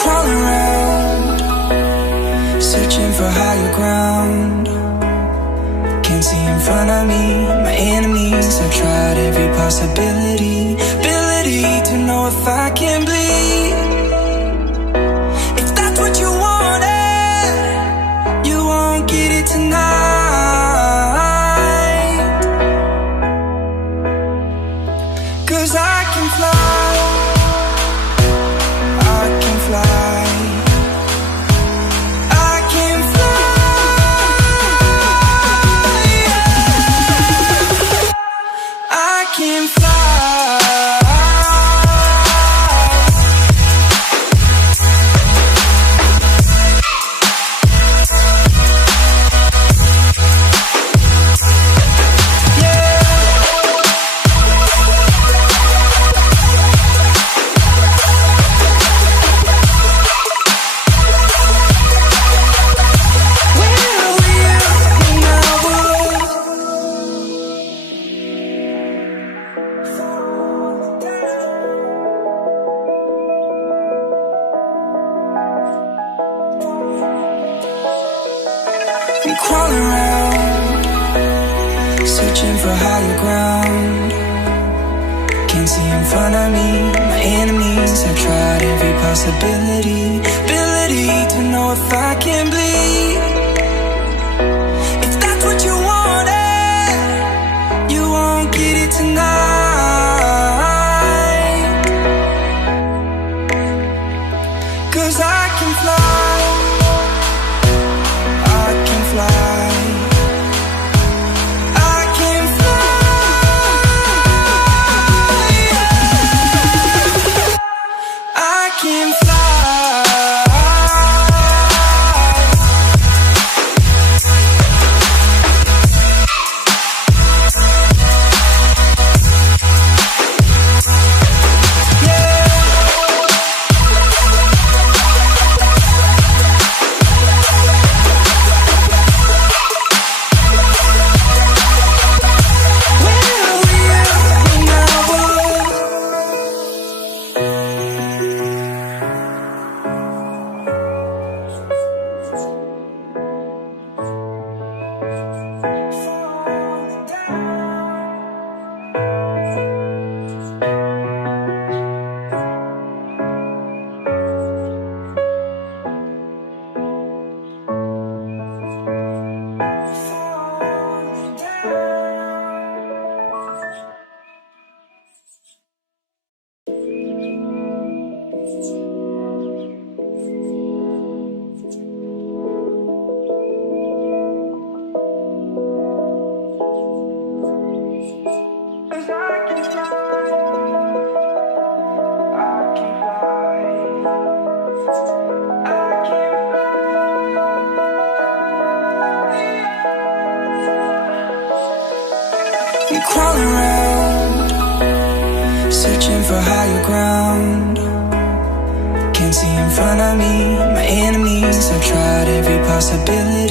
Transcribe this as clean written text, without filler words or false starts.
Crawling around, searching for higher ground. Can't see in front of me, my enemies. I've tried every possibility, ability to know if I can bleed. If that's what you wanted, you won't get it tonight. 'Cause I can fly. Crawling around, searching for higher ground. Can't see in front of me, my enemies. I've tried every possibility, ability to know if I can bleed. If that's what you wanted, you won't get it tonight. 'Cause I can fly. Crawling around, searching for higher ground. Can't see in front of me, my enemies. I've tried every possibility.